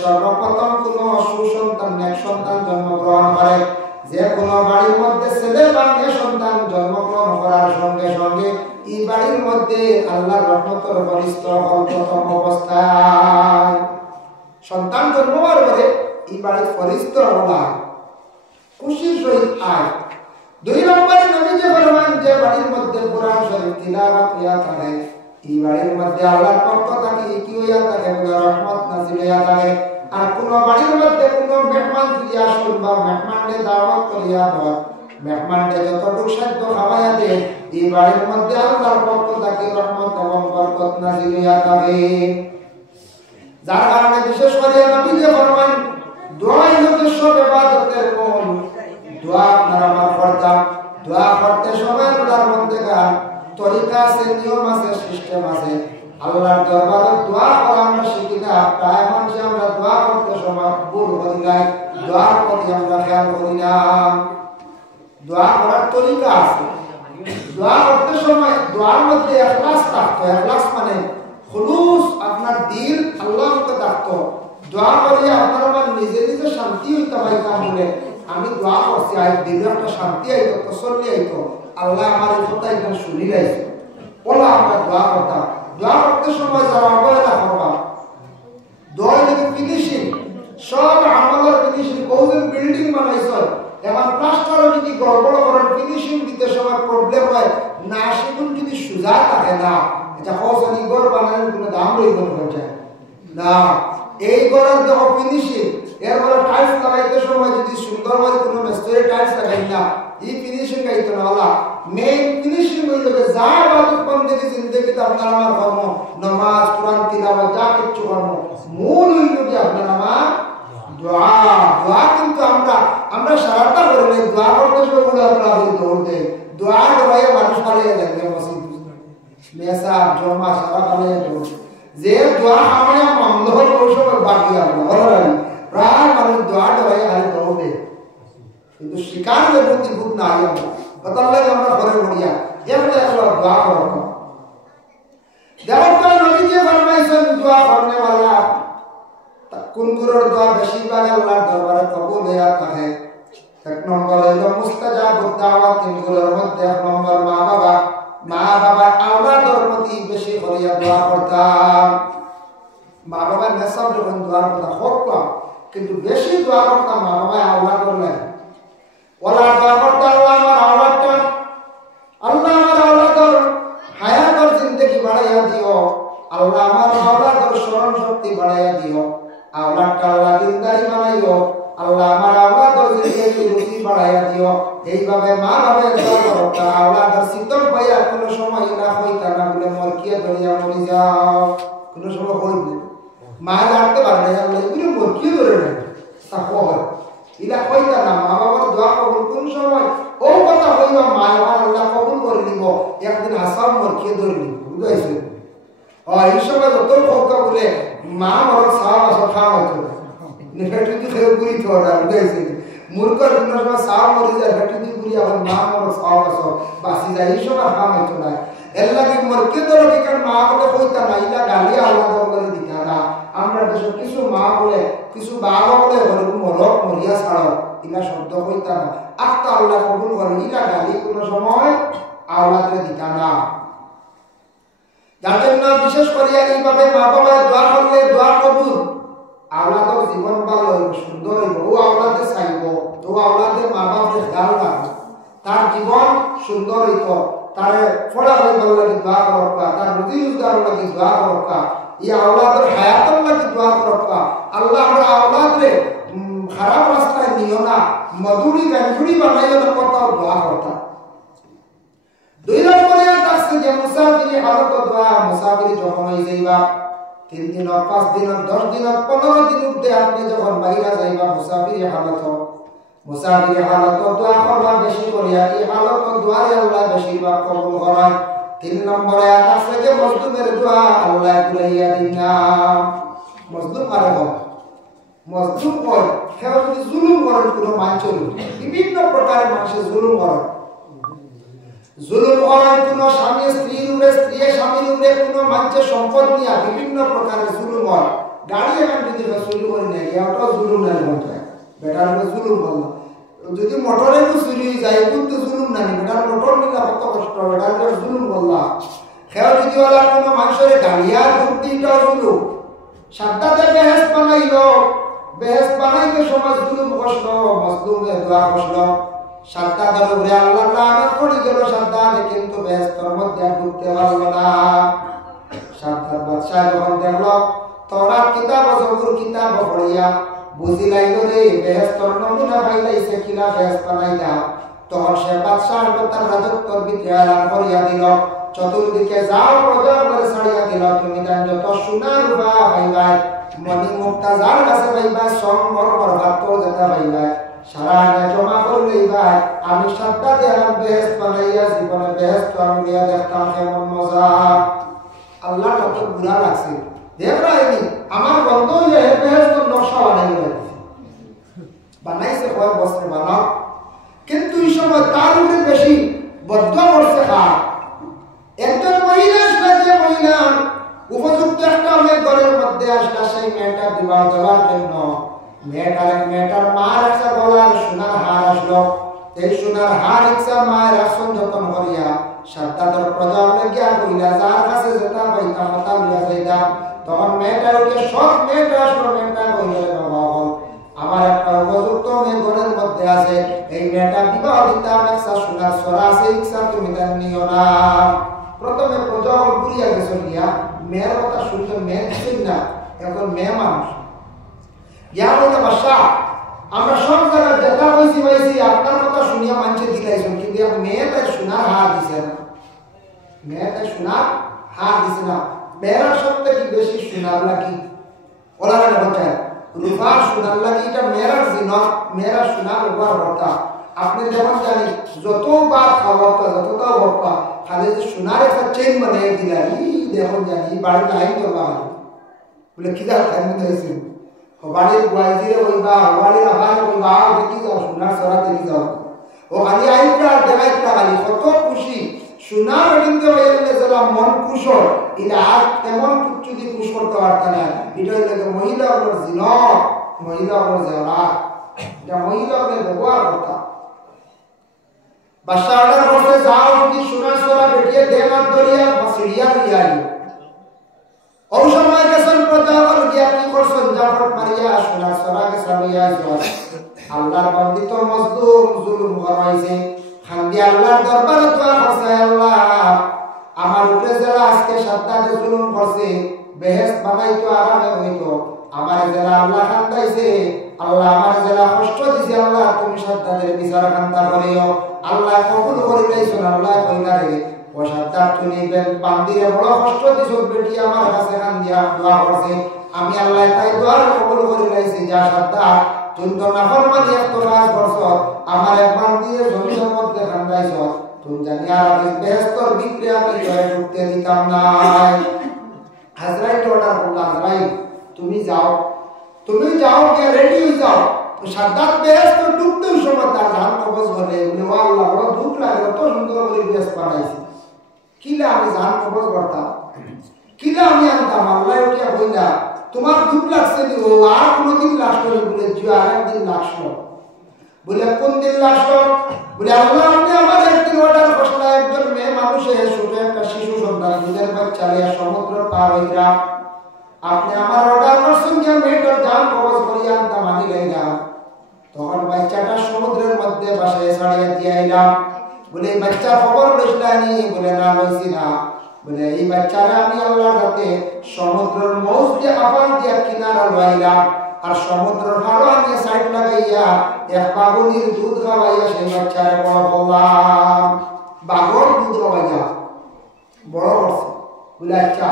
সর্বপ্রথম কোনো সুসন্তান নেক সন্তান জন্মগ্রহণ করে, যে কোনো বাড়ির মধ্যে ছেলে বা মেয়ে সন্তান জন্মগ্রহণ করার সঙ্গে সঙ্গে এই বাড়ির মধ্যে আল্লাহর রহমতের বরিষ্ঠ হল প্রথম অবস্থায়। সন্তান জন্ম হওয়ার পরে এই বাড়ির ফরিস্ত হলা খুশির সহিত আয়। 2 নম্বরে নবী যে ফরমান, যে বাড়ির মধ্যে কোরআন শরীফ তিলাওয়াত হইয়া থাকে এই বাড়ির মধ্যে আল্লাহর পক্ষ থেকে কি হইয়া থাকে, রহমত নাযিল হইয়া থাকে। আর কোন বাড়ির মধ্যে কোন মেহমান যদি আসুন বা মেহমানকে দাওয়াত করিয়া দেন, মেহমানকে যতটুকু সাধ্য খাওয়াইয়া দে, এই বাড়ির মধ্যে আল্লাহর পক্ষ থেকে রহমত এবং বরকত নাযিল হইয়া থাকে। যার কারণে বিশেষ করে নবী যে ফরমান, দোয়াই হচ্ছে সব ইবাদতের মূল। দোয়া আপনারা আমার করতাম, দোয়া করতে সময় তার মধ্যে তরিকা আছে, নিয়ম আছে, সিস্টেম আছে। আল্লাহর দরবারে দোয়া করা আমরা শিখি না। প্রায় মানুষ আমরা দোয়া করতে সময় ভুল করি না, দোয়ার প্রতি আমরা খেয়াল করি না। দোয়া করার তরিকা আছে। দোয়া করতে সময় দোয়ার মধ্যে ইখলাস থাকতো। ইখলাস মানে খুলুস, আপনার দিল আল্লাহর মধ্যে থাকতো। দোয়া করিয়া আপনার আমার নিজে নিজে শান্তি হইতে পাইতাম বলে আমি দোয়া করছি, আজ দিলে একটা শান্তি আইতো, তসল্লি আইতো, আল্লাহ আমার এই কথা একদম শুনি লাইছে বলা আমরা দোয়া করতাম। দোয়া করতে সময় যারা অবহেলা করবা, দোয়া যদি ফিনিশিং, সব আমলের ফিনিশিং, কৌজন বিল্ডিং বানাইছ, এখন প্লাস্টার যদি গড়বড় করেন, ফিনিশিং দিতে সময় প্রবলেম হয় না, সেগুন যদি সুজা থাকে না, এটা কৌশনী গড় বানানোর কোনো দাম রইব না। এই গড়ের দেখো ফিনিশিং, এরপরে টাইলস লাগাইতে সময় যদি সুন্দরভাবে কোনো মেস্তরে টাইলস লাগাই না, এই ফিনিশিং গাইতে না হলা। মেইন ফিনিশিং হইল যা ইবাদত বন্দেগি জিন্দেগিতে আপনার আমার কর্ম, নামাজ, কোরআন তিলাওয়াত, যা কিছু কর্ম, মূল হইল কি আপনার আমার দোয়া। দোয়া কিন্তু আমরা সারাটা করে নেই, দোয়া করতে সময় বলে আপনারা দৌড় দেয়, দোয়া দোয়াইয়ে মানুষ পালিয়ে যাবে মসজিদ মেসা জমা সারা পালিয়ে দৌড়, যে দোয়া আমায় মন্দর কৌশল বাকি আসবো প্রায় মানুষ দোয়া দোয়াইয়ে খালি দৌড় দেয়, কিন্তু শিকার প্রতি খুব না আই আমরা আমরা ঘরে বড়িয়া এগুলো একবার দোয়া করো। দেবতা নবী যে ফরমাইছেন দোয়া করনে वाला কোন গুরুর দোয়া বেশিরভাগ আল্লাহর দরবারে কবুল হইয়া থাকে। 1 নম্বর হইল মুস্তাজাবুদ দাওয়াত। 3 গুরুর মধ্যে 1 নম্বর মা বাবা আওলাদের প্রতি বেশি করিয়া দোয়া করতাম। মা বাবা নেশাব যখন দোয়ার কথা করতাম, কিন্তু বেশি দোয়া করতাম মা বাবা আওলাদের লাগে। ওলা দোয়া করতে আল্লাহ আমার আওলাদটা, আল্লাহ আমার আওলাদের হায়াতের জিন্দেগি বাড়াইয়া দিও, আল্লাহ আমার আওলাদের স্মরণ শক্তি বাড়াইয়া দিও, আওলাদটা আল্লাহ দিনদারি বানাইও, আল্লাহ আমার আওলাদের জিন্দেগি রুচি বাড়াইয়া দিও। এইভাবে মা বাবা দোয়া করতা, আওলাদের শীতল পাইয়া কোনো সময় না হইতা না বলে মরকিয়ে ধরিয়া মরি যাও, কোনো সময় হইবে মা জানতে পারবে আল্লাহ এগুলো মরকিয়ে ধরে নেয় তা হয় ইলা হইতা না। মা বাবার দোয়া কবুল কোন সময় ও কথা হইবা মা বাবার আল্লাহ কবুল করে নিব, একদিন আসাম মরকিয়ে ধরে নিব, বুঝাইছে? এই সময় যত খোকা বলে মা বড় সাহাব আসো খাওয়া হইতো ফেটু দি খেয়ে বুড়ি থোড়া, বুঝাইছে? মূর্খর কোন সময় সাহাব মরি যায়, ফেটু দি বুড়ি আবার মা বড় সাহাব আসো বাসি যায়, এই সময় খাওয়া হইতো না। এর লাগে মরকিয়ে ধরে দিকার মা বলে হইতা না, ইলা গালি আল্লাহ বলে দিতা না। আমরা দেশে কিছু মা বলে কিছু বাবা বলে মরক মরিয়া ছাড়ো, ইলা শব্দ হইতা না। আত্মা আল্লাহ কবুল করে, ইলা গালি কোনো সময় আওলাদে দিতা না। যার জন্য বিশেষ করিয়া এইভাবে মা বাবার দোয়া করলে দোয়া কবুল, আওলাদের জীবন ভালো হইব, সুন্দর হইব, ও আওলাদে চাইব, তো আওলাদে মা বাপকে খেয়াল রাখবে, তার জীবন সুন্দর হইত, তার ফলা হয়ে ভালো লাগে দোয়া করকা, তার রুজি রোজগার লাগে দোয়া করকা, এই আওলাদের হায়াতের লাগে দোয়া করকা। আল্লাহ আমরা আওলাদরে খারাপ রাস্তায় নিও না, মধুরি গান্ধুরি বানাইও না, কোথাও দোয়া করতা। 2 নম্বরে আসছে যে মুসাফিরি হালত দোয়া। মুসাফিরি যখন হয়ে যাইবা 3 দিন 5 দিন 10 দিন 15 দিন উঠতে আপনি যখন বাইরে যাইবা মুসাফিরি হালত দোয়া করবা বেশি করিয়া, এই হালত দোয়ারে আল্লাহ বেশিরভাগ কবুল করেন। 3 নম্বরে আসছে যে মজলুমের দোয়া আল্লাহ কুলাইয়া দিন না। মজলুম আরে হয় মজলুম কর, কেউ যদি জুলুম করেন কোনো মানুষের, বিভিন্ন প্রকারের মানুষের জুলুম করেন, কোনো স্বামী স্ত্রীর উপরে, স্ত্রী স্বামীর উপরে, কোনো মানুষের সম্পদ নিয়ে বিভিন্ন প্রকারের জুলুম হয়। গাড়ি এখন যদি শুরু বেটার জুলুম বললাম যদি মোটরে চুরি যায় কিন্তু জুলুম নানি বেটার মোটর নিলে কত কষ্ট বেটার জুলুম বললাম খেয়াল যদি ওলা কোনো মানুষের গালিয়া দুর্দি এটাও জুলুম সাদ্দাতে বেহেস বানাইতে সমাজ জুলুম কষ্ট মজলুমে দোয়া কষ্ট সাদ্দাতের উপরে আল্লাহ লানত পড়ে গেল সাদ্দাতে কিন্তু বেহেশতের মধ্যে ঢুকতে পারল না সাদ্দাত বাদশাহ যখন দেখলো তওরাত কিতাব জবুর কিতাব পড়িয়া বুঝি লাইলো রে বেহেশতের নমুনা পাইলাইছে কিনা বেহেশত বানাইলা তখন সে বাদশাহ তার রাজত্বর ভিতরে এলান করিয়া দিল চতুর্দিকে যাও প্রজা করে ছাড়িয়া দিল তুমি তার যত সোনা রূপা পাইবাই মনি মুক্তা যার কাছে পাইবা সম্বর পাত্র যেটা পাইবাই সারা জমা করলেই ভাই আমি সাদ্দাতে আমার বেহেশত বানাইয়া জীবনে বেহেশত আমি দিয়া দেখতাম কেমন মজা আল্লাহ কত বুড়া লাগছে দেখরাইনি আমার বন্ধ হইলে বেহেশত নকশা বানাইছে কয় বছর বানাও কিন্তু এই সময় তার উপরে বেশি বদলা করছে খায় একজন মহিলা আসলে যে মহিলা উপযুক্ত একটা অনেক ঘরের মধ্যে আসলে সেই মেয়েটা বিবাহ দেওয়ার জন্য মেয়েটার মার একটা গলার সোনার হার আসলো এই সোনার হার ইচ্ছা মায়ের আসন যতন করিয়া সাদ্দাতের প্রজা গিয়া কইলা যার কাছে যেটা পাইতাম ওটা লইয়া যাইতাম তখন মেয়েটা উঠে সব মেয়েটা আসলো মেয়েটা কইলে বাবা আমার একটা উপযুক্ত মেয়ে ঘরের মধ্যে আছে এই মেয়েটা বিবাহ দিতাম একটা সোনার সরা আছে ইচ্ছা তুমি তার নিও না প্রথমে প্রজা ঘুরিয়া গেছে গিয়া মেয়ের কথা শুনতে মেয়ে দিচ্ছেন না এখন মেয়ে মানুষ ইয়া বলে বাসা আমরা সব জায়গায় যেটা হয়েছি পাইছি আপনার কথা শুনিয়া মানছে দিলাইছেন কিন্তু মেয়েটা সোনার হার দিছে না মেয়েটা সোনার হার দিছে না মেয়েরা সবথেকে কি বেশি সোনার লাগি ওলা না বলতে রূপার সোনার লাগি এটা মেয়েরার জিনত মেয়েরা সোনার উপর ভর্তা আপনি যেমন জানি যতবার খাওয়া যতটাও ভর্তা খালি যে সোনার একটা চেন বানিয়ে দিলা দেখুন জানি বাড়ির লাইন করবা বলে কি যাও তার মধ্যে হয়েছিল বাড়ির ওয়াইজিরে কইবা বাড়ির আবার কইবা দেখি যাও সোনার সরা দেখি যাও ও খালি আইটা দেখাইটা খালি কত খুশি সোনার কিন্তু হইলে যারা মন কুশল এটা আর তেমন যদি কুশ করতে পারতে না এটা হইলে মহিলা ওর জিনত মহিলা ওর জেওরা এটা মহিলা ওর ব্যবহার করতা বাদশা অর্ডার করতে যাও যদি সোনার সরা বেটিয়ে দেনার দরিয়া সিরিয়া লিয়া ওই সময় গেছেন প্রজাগণ গিয়া কি করছেন জাফর মারিয়া সোনার সরাকে সামিয়া যাওয়া আল্লাহর বন্দিত মজলুম জুলুম করাইছে খান্দি আল্লাহর দরবারে দোয়া করছে আল্লাহ আমার উপরে যারা আজকে সাদ্দাতে জুলুম করছে বেহেশত বানাইতো আরামে হইতো আমার যারা আল্লাহ খান্দাইছে আল্লাহ আমার যারা কষ্ট দিছে আল্লাহ তুমি সাদ্দাতের বিচার খান্তা করিও আল্লাহ কবুল করিলাইছেন আল্লাহ কইলা রে ও সাদ্দাত তুমি বান্দিরে বড় কষ্ট দিছো বেটি আমার কাছে কান্দিয়া দোয়া করছে আমি আল্লাহ তাই দোয়া কবুল করিলাইছি যা সাদ্দাত তুমি তো নাফরমানি একটা কাজ করছো আমার এক বান্দিরে জমির মধ্যে কান্দাইছো তুমি জানি আর আমি বেহেশতর ভিতরে আমি জয় ঢুকতে দিতাম না হাজরাইল অর্ডার করল হাজরাইল তুমি যাও গিয়ে রেডি হয়ে যাও তো সাদ্দাত বেহেশত ঢুকতে সময় তার জান কবজ হলে বলে আল্লাহ বড় দুঃখ লাগে কত সুন্দর করে বেহেশত বানাইছি কিলা আমি জান কবজ করতাম কিলা আমি আনতাম আল্লাহ উঠিয়া কইলা তোমার দুঃখ লাগছে নি ও আর কোনদিন লাগলো বলে জিও আরেকদিন লাগলো বলে কোন দিন লাগলো বলে আল্লাহ আপনি আমার একদিন অর্ডার করলা একজন মেয়ে মানুষে ছোট একটা শিশু সন্তান দুধের বাচ্চা লিয়া সমুদ্র পার হইরা আপনি আমার অর্ডার করছেন যে মেয়েটার জান কবজ করিয়া আনতাম আমি লাইলাম তখন বাচ্চাটা সমুদ্রের মধ্যে বাসায় ছাড়িয়ে দিয়ে আইলাম বলে এই বাচ্চা খবর লইছিলানি বলে না লইছি না বলে এই বাচ্চারা আমি আল্লাহর কাছে সমুদ্রের মৌজ দিয়ে আপান দিয়া কিনারা লইলাম আর সমুদ্রের পাড়ে আমি সাইড লাগাইয়া এক বাগুনির দুধ খাওয়াইয়া সেই বাচ্চারে বড় করলাম বাগর দুধ খাওয়াইয়া বড় করছে বলে আচ্ছা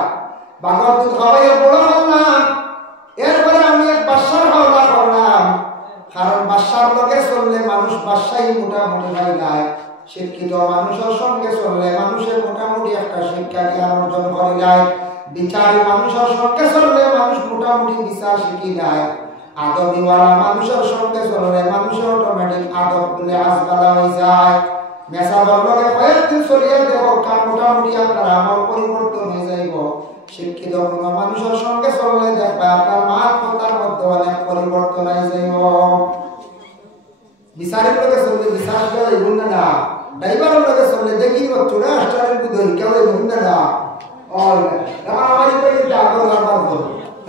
বাগর দুধ খাওয়াইয়া বড় করলাম এরপরে আমি এক বাদশার হাওলা করলাম কারণ বাদশার লগে চললে মানুষ বাদশাই মোটামুটি খাইলায় শিক্ষিত মানুষের সঙ্গে চললে মানুষের মোটামুটি একটা শিক্ষা জ্ঞান অর্জন করিলায় বিচারী মানুষের সঙ্গে চললে মানুষ মোটামুটি বিচার শিখি যায় আদবিওয়ালা মানুষের সঙ্গে চললে মানুষের অটোমেটিক আদব বলে আজবালা হয়ে যায় মেসাবর লগে কয়েকদিন চলিয়ে দেখো কার মোটামুটি আপনার আমল পরিবর্তন হয়ে যাইব শিক্ষিত কোনো মানুষের সঙ্গে চললে দেখবে আপনার মাত কথার মধ্যে অনেক পরিবর্তন হয়ে যাইব বিচারের লগে চললে বিচার দেওয়া এগুন না ড্রাইভারের লগে চললে দেখি চোরা স্টারের বুধ কেউ এগুন না আমার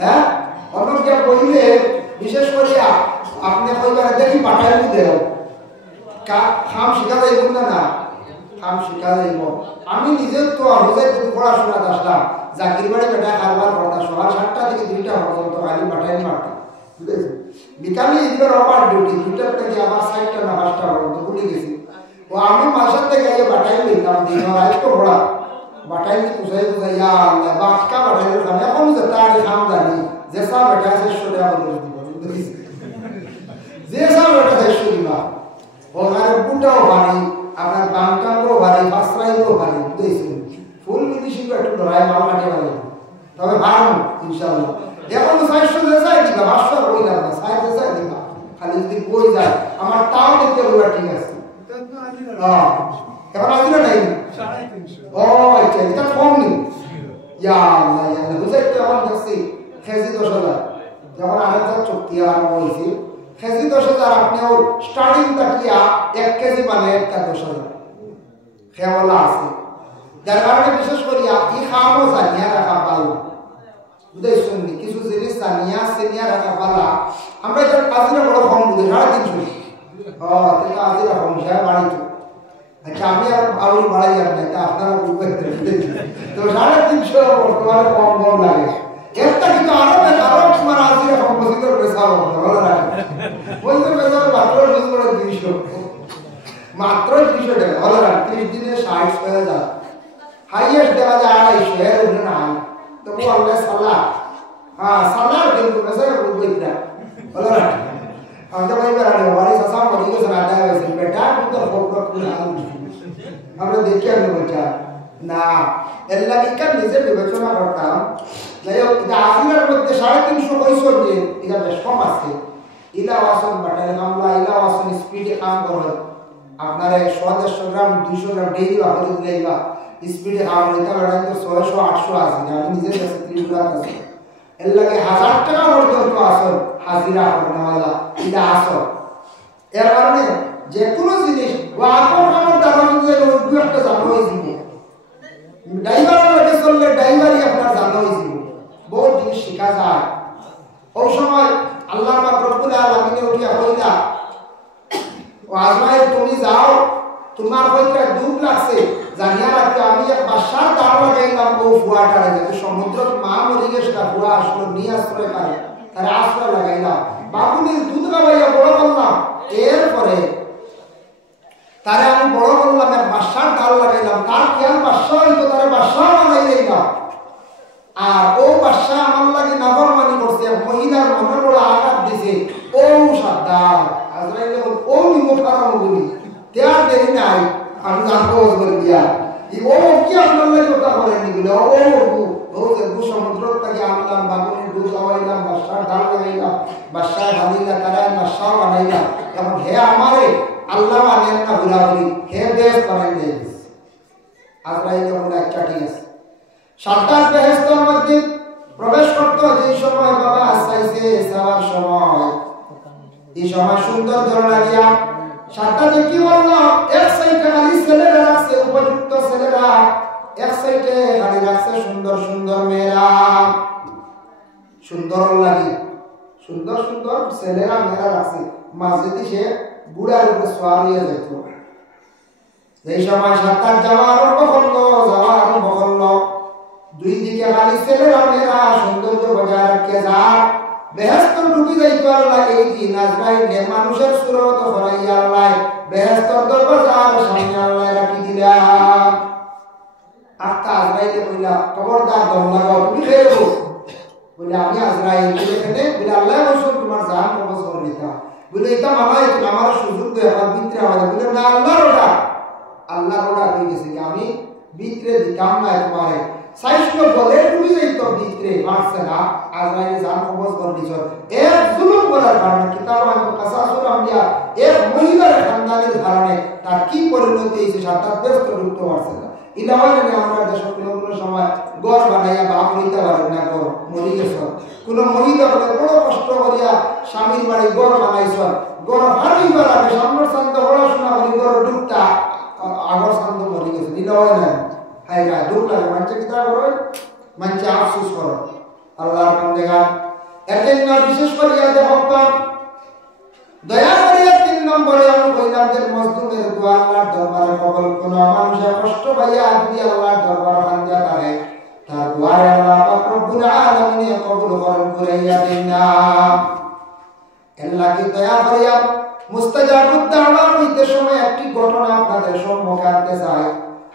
হ্যাঁ অন্য কেউ কইলে বিশেষ করিয়া আপনি কইবার দেখি পাঠাই দেও খাম শিখা যাইব না খাম শিখা যাইব আমি নিজে তো রোজাই তুমি পড়াশোনা আসলাম জাকির বাড়ি বেটা কারবার করতাম সকাল 7টা থেকে 2টা পর্যন্ত খালি পাঠাই মারতাম বুঝেছি বিকালে এদিকে অপার ডিউটি 2টার থেকে আবার 4টা না 5টা পর্যন্ত ভুলে গেছি ও আমি মাসার থেকে গিয়ে পাঠাই লইতাম দিন রাত তো ভরা বাটাই পুষাই পুষাই ইয়া আল্লাহ বাটকা বাটাই খাম এখন যে তার খাম জানি যে সব বেটা আছে সরে আবার দিব যে সব বেটা আছে শুনিবা ওখানে পুটাও ভারী আপনার বাংকাও ভারী ফাসরাইও ভারী বুঝেছেন ফুল বিদেশি একটু ধরাই মাল কাটে ভালো তবে ভালো ইনশাআল্লাহ এখন 400 যাই দিবা 500 কই না 60 যাই দিবা খালি যদি কই যায় আমার তাও দেখতে হবে ঠিক আছে হ্যাঁ এখন আসলে নাই 350 ও আচ্ছা এটা কম নি ইয়া আল্লাহ ইয়া আল্লাহ বুঝাই তো এখন দেখছি খেজি 10000 যখন আরেকটা চুক্তি আর বলছি খেজি 10000 আপনিও স্টার্টিং তাকিয়া 1 কেজি মানে একটা 10000 খেওয়ালা আছে যার কারণে বিশেষ করিয়া এই খাওয়ানো জানিয়া রাখা ভালো বুঝাইছেন নি কিছু জিনিস জানিয়া সিনিয়া রাখা ভালো আমরা এটা কাজের বড় কম বুঝি 350 এটা আজিরা কম যায় বাড়িতে আচ্ছা আমি আর আউল বাড়াই যাব না এটা আপনারা বুঝবেন তো 350 বর্তমানে কম কম লাগে একটা কিন্তু আরো তোমার আজিরা কম বসিত পয়সা ভালো লাগে বলতে বেজার মাত্র 200 মাত্র 200 টাকা ভালো লাগে 30 দিনে 60 হয়ে যায় হাইয়েস্ট দেওয়া যায় 250 এর উপরে না তবু আল্লাহ সাল্লাহ হ্যাঁ সাল্লাহ কিন্তু বেজার বুঝবেন না ভালো লাগে আমরা ভাই বেড়ালে বাড়ি সাসাম বলি গেছে রাতে হয়েছে বেটা কিন্তু ফটো করে আমরা দেখি আর বলছা না এল্লা বিকার নিজে বিবেচনা করতাম যাই হোক এটা আজিরার মধ্যে 350 পয়সা দিন এটা বেশ কম আছে ইলা ওয়াসন বাটালে মামলা ইলা ওয়াসন স্পিডে কাম করে আপনার 100 গ্রাম 200 গ্রাম ডেইলি বাপরে দিলাইবা স্পিডে কাম এটা বাড়াই তো 600 800 আছে আমি নিজে কাছে 3 লাখ আছে এর লাগে 1000 টাকা পর্যন্ত আসল হাজিরা করনেওয়ালা এটা আসল এর কারণে যে কোনো জিনিস ও আপন আমার দাম দিয়ে দু একটা জানো হইছিল ড্রাইভার লাগে চললে ড্রাইভারই আপনার জানো হইছিল বহুত জিনিস শেখা যায় ওই সময় আল্লাহ পাক রব্বুল আলামিন উঠিয়া কইলা ও আজমাইল তুমি যাও তোমার হইতে দুঃখ লাগছে জানিয়া রাখো আমি এক বাদশার দাম লাগাইলাম ও ফুয়াটারে যে সমুদ্র মা মরি গেছে না ফুয়া আসলো নিয়ে আশ্রয় করে তারে আশ্রয় লাগাইলাম বাবুনির দুধ গাবাইয়া বড় করলাম এরপরে তারে আমি বড় করলাম এক বাদশার ডাল লাগাইলাম তার কেন বাদশাহ হইতো তারে বাদশাহ বানাই দিলাম আর ও বাদশাহ আমার লাগে নাফরমানি করছে এক মহিলার মনে বড় আঘাত দিছে ও সাদ্দার আজরাইল ও নিমত কারণ বলি তেয়ার দেরি নাই আমি জানবো করে দিয়া ও কি আপনার লাগে কথা বলেনি বলে ও যে সমুদ্র থেকে আনলাম বাবুনির দুধ খাওয়াইলাম বাদশার ডাল লাগাইলাম বাদশাহ বানিলা তারা বাদশাহ বানাইলাম এখন হে আমারে আল্লাহ মানেন না ঘুরাঘুরি হে বেশ বানাই দিয়ে আজরাইল বলে একটা ঠিক আছে সাদ্দার বেহেশতের মধ্যে প্রবেশ করতে যে সময় বাবা আসাইছে যাওয়ার সময় এই সময় সুন্দর ধরে লাগিয়া সাদ্দার কি বললো এক সাইডে খালি ছেলেরা রাখছে উপযুক্ত ছেলেরা এক সাইডে খালি রাখছে সুন্দর সুন্দর মেয়েরা সুন্দর লাগে সুন্দর সুন্দর ছেলেরা মেয়েরা রাখছে মাঝে সে বুড়ার উপরে সোয়ার হয়ে যেত এই সময় সাদ্দার যাওয়া আরম্ভ করলো দুই দিকে খালি ছেলেরা মেয়েরা সৌন্দর্য বজায় রাখিয়ে যায় বেহেশত ডুবি যাইতো আল্লাহ এই দিন আজরাইল নে মানুষের সুরত ফরাইয়া আল্লাহ বেহেশতর দরজার সামনে আল্লাহ রাখি দিলাম আত্মা আজরাইলে কইলা খবরদার দম লাগাও তুমি খেলো বলে আমি আজরাইল এখানে বলে আল্লাহ রাসূল তোমার জান কবজ করে নিতা বলে এটা মামাই তুমি আমার সুযোগ দেয় আমার ভিতরে আমাদের বলে না আল্লাহর ওটা হয়ে গেছে আমি ভিতরে দিতাম না তোমারে সাইশলো বলে তুমি যাইতো ভিতরে মারছে না আজরাইল জান কবজ করে দিছ এক জুলুম করার কারণে কিতাব আমি কাসাসুল আম্বিয়া এক মহিলার খানদানের কারণে তার কি পরিণতি হইছে সাতাত ব্যস্ত ঢুকতে পারছে না ইলা হইলে আমরা দেশ কোনো সময় ঘর বানাইয়া বাপ হইতে পারেন না ঘর মরি গেছ কোন মহিলা বলে বড় কষ্ট করিয়া স্বামীর বাড়ি ঘর বানাইছ ঘর ভাবিবার আগে সামনের শান্ত পড়াশোনা করি ঘর ডুবতা আগর শান্ত মরি গেছে ইলা হয় না হাই না দুঃখ লাগে মানুষ কিতা করে মানুষ আফসোস করে আল্লাহর বন্দেগান এতেন না বিশেষ করিয়া দেখবাম দয়া করিয়া 3 নম্বরে আমি কইলাম যে মজলুমের দোয়া আল্লাহর দরবারে কবুল কোন মানুষের কষ্ট পাইয়া যদি আল্লাহর দরবারে হাঞ্জা করে তার দোয়া আল্লাহ পাক রব্বুল আলামিন কবুল করেন কইয়া দেন না আল্লাহ কি দয়া করিয়া মুস্তাজাবুদ দাওয়া হইতে সময় একটি ঘটনা আপনাদের সম্মুখে আনতে চাই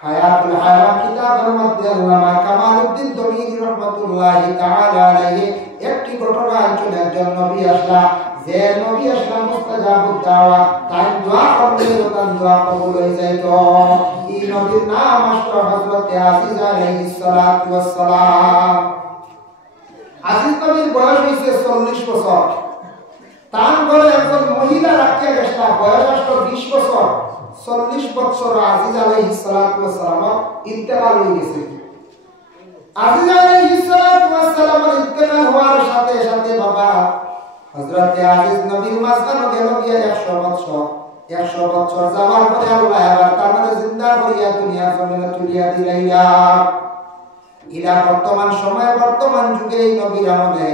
হায়াতুল হায়াত কিতাবের মধ্যে আল্লামা কামালউদ্দিন দমিরি রাহমাতুল্লাহি তাআলা আলাইহি একটি ঘটনা আনছেন একজন নবী আসলা যে নবী আসলা মুস্তাজাবুদ দাওয়া তাই দোয়া করলে তার দোয়া কবুল হয়ে যাইত এই নবীর নাম আসলো হযরত আজিজ আলাইহিস সালাতু ওয়াস সালাম আজিজ নবীর বয়স হইছে 40 বছর তার ঘরে একজন মহিলা রাখিয়া গেছলা বয়স আসলো 20 বছর 40 বছর আজিজ আলাইহিস সালাতু ওয়াস সালাম ইন্তেকাল হয়ে গেছে আজিজ আলাইহিস সালাতু ওয়াস সালাম ইন্তেকাল হওয়ার সাথে সাথে বাবা হযরত আজিজ নবীর মাঝখানে গেল গিয়া 100 বছর যাওয়ার পরে আল্লাহ আবার তার জিন্দা করিয়া দুনিয়ার জমিনে তুলিয়া দিলাইয়া ইলা বর্তমান সময়ে বর্তমান যুগে এই নবীর আমলে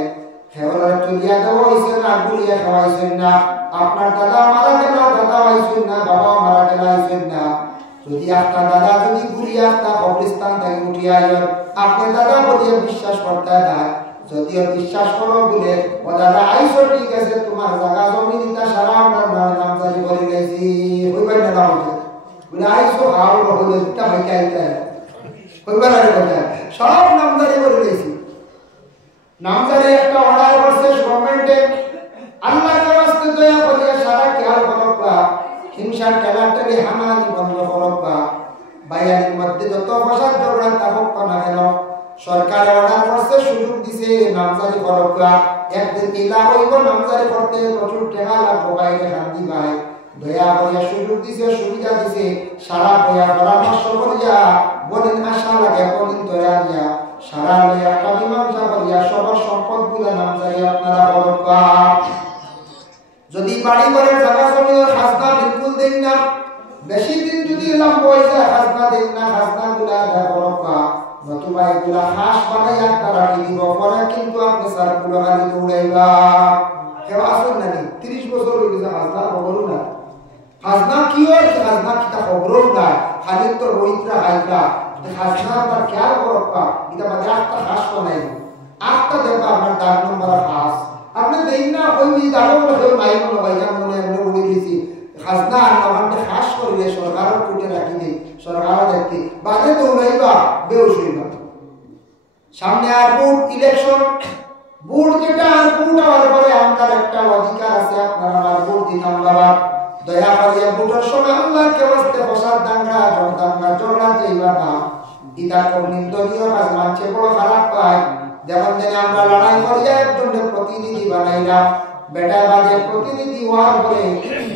কেবল তুলিয়া দেওয়া হইছে না গুলিয়া খাওয়াইছেন না আপনার দাদা মারা গেল দাদা হইছেন না বাবা মারা গেল হইছেন না যদি আপনার দাদা যদি গুলিয়া তা কবরস্থান থেকে উঠিয়া আইন আপনি দাদা বলিয়া বিশ্বাস করতে না যদিও বিশ্বাস করো বলে ও দাদা আইসো ঠিক আছে তোমার জায়গা জমি দিতা সারা আমরা নাম জারি করে গেছি হইবাই না বলতে বলে আইসো আও বলে দিতা হইতে আইতে হইবার আরে বলতে সব নাম জারি করে গেছি নামজারি একটা অর্ডার করছে গভর্নমেন্টে আল্লাহর ওয়াস্তে দয়া করিয়া সারা খেয়াল করবা হিংসা ঠেলাঠেলি হানাহানি বন্ধ করবা বাইরের মধ্যে যত ফসাদ ঝগড়া থাকুক না কেন সরকার অর্ডার করছে সুযোগ দিছে নামজারি করবা একদিন ইলা হইব নামজারি করতে প্রচুর টাকা লাগবে বাইরে শান্তি ভাই দয়া করিয়া সুযোগ দিছে সুবিধা দিছে সারা দয়া পরামর্শ করিয়া বলেন আশা লাগে বলেন দয়া দিয়া সারা লইয়া মীমাংসা করিয়া সবার সম্পদগুলো নামজারি আপনারা করবা যদি বাড়ি ঘরের জায়গা জমির খাজনা বিলকুল দেন না বেশি দিন যদি লম্ব হয়ে যায় খাজনা দেন না খাজনাগুলো আদা করবা নতুবা এগুলা হাঁস বানাইয়া তারা দিব পরে কিন্তু আপনি সারগুলো খালি দৌড়াইবা কেউ আসেন নাকি 30 বছর হয়ে গেছে খাজনা খবরও না খাজনা কি হয় খাজনা কিতা খবরও না খালি তো রোহিতরা হাইরা খাজনা তার খেয়াল করবা এটা বাদে আটটা হাঁস বানাইব আটটা দেখবা আপনার 10 নম্বর হাঁস আপনি দেন না ওই দাঁড়ো বলে মাই মনে ভাই যেমন আমরা উড়ে দিয়েছি খাজনা আর আমাদের হাঁস করিলে সরকারের কুটে রাখি দেই সরকার দেখতে বাদে দৌড়াইবা বেউস হইবা সামনে আর ভোট ইলেকশন ভোট যেটা আর ভোট হওয়ার পরে আমাদের একটা অধিকার আছে আপনারা আর ভোট দিতাম বাবা দয়া করিয়া ভোটের সময় আল্লাহকে ওয়াস্তে বসার দাঙ্গা ঝগড়া যাইবা না এটা কোন নিন্দনীয় কাজ মানছে বড় খারাপ পায় যখন থেকে আমরা লড়াই করিয়া একজনের প্রতিনিধি বানাইলাম বেটা বাজে প্রতিনিধি হওয়ার পরে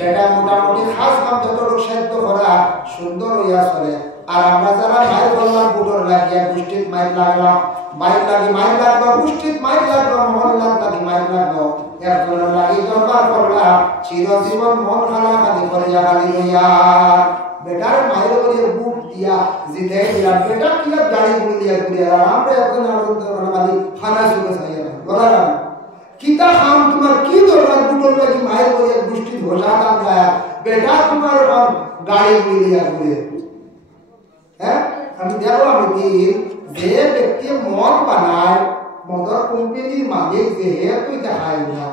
বেটা মোটামুটি খাস কাম যতটুকু সাধ্য করা সুন্দর হইয়া চলে আর আমরা যারা মায়ের বললাম বুটোর লাগিয়া গোষ্ঠীত মায়ের লাগলাম মায়ের লাগলো গোষ্ঠীত মায়ের লাগলো মহল্লার লাগি মায়ের লাগলো একজনের লাগি দরবার করলাম চিরজীবন মন খালা খালি করিয়া খালি হইয়া বেটার মায়ের বলিয়া বুট দিয়া জিতে দিয়া বেটা কিলা গাড়ি গুলিয়া গুলিয়া আমরা এখন খালি খানা শুনে চাইয়া বলা না কিতা খাম তোমার কি দরকার বুটোর লাগি মায়ের বলিয়া গোষ্ঠীত ঘোষা টাকা বেটা তোমার গাড়ি গুলিয়া গুলিয়া হ্যাঁ আমি দেখলাম যে ব্যক্তি মদ বানায় মদর কোম্পানির মালিক যে তুই দেখাই না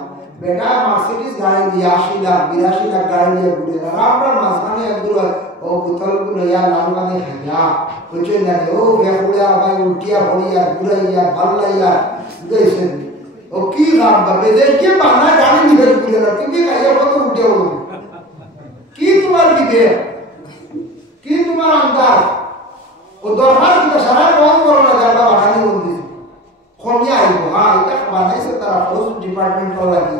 বেটা মার্সিডিজ গাড়ি দিয়ে 80 লাখ 82 লাখ গাড়ি দিয়ে ঘুরে আমরা মাঝখানে একগুলো ও পুতলগুলো ইয়া লালবানে খাইয়া বুঝে না ও বেহুড়া ভাই উঠিয়া ভরিয়া ঘুরাইয়া ভাল্লাইয়া দেখছেন ও কি রাম বাবা দেখে বানা গাড়ি নিবে ঘুরে না তুমি খাইয়া কত উঠে হলো কি তোমার বিবেক কি তোমার আন্দাজ ও দরবার কিন্তু সারা রং করো না জায়গা বানানি বন্দি কমিয়া আইব হ্যাঁ এটা বানাইছে তারা ফরেস্ট ডিপার্টমেন্ট লাগি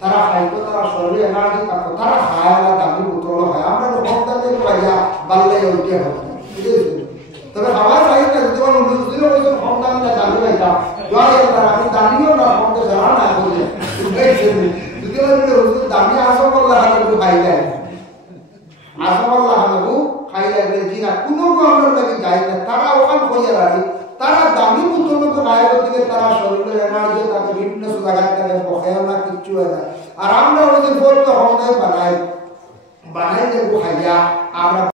তারা খাইব তারা শরীরে এনার্জি থাকো তারা খায় না দামি বোতল হয় আমরা তো ভক্তাদের পাইয়া বাল্লাই উঠে হবে খাওয়া চাই না যদি কোনো লুজুরে বলছেন সন্তান না দামি পাইতাম জয় আল্লাহ আমি দামিও না সন্তান যারা না বলে যদি বললে হুজুর দামি আসো বললা হাতে খাই যায় আসো বললা হাতে খাই লাগবে জিনা কোনো আমরা লাগে যায় না তারা ওখান হইয়া রাখি তারা দামি পুতুল তো গায়ের দিকে তারা শরীরের এনার্জি তাকে বিভিন্ন জায়গা থেকে বকেও না কিচ্ছু হয় না আর আমরা ওই যে বলতে হন্ডাই বানাই বানাই দেবো খাইয়া আমরা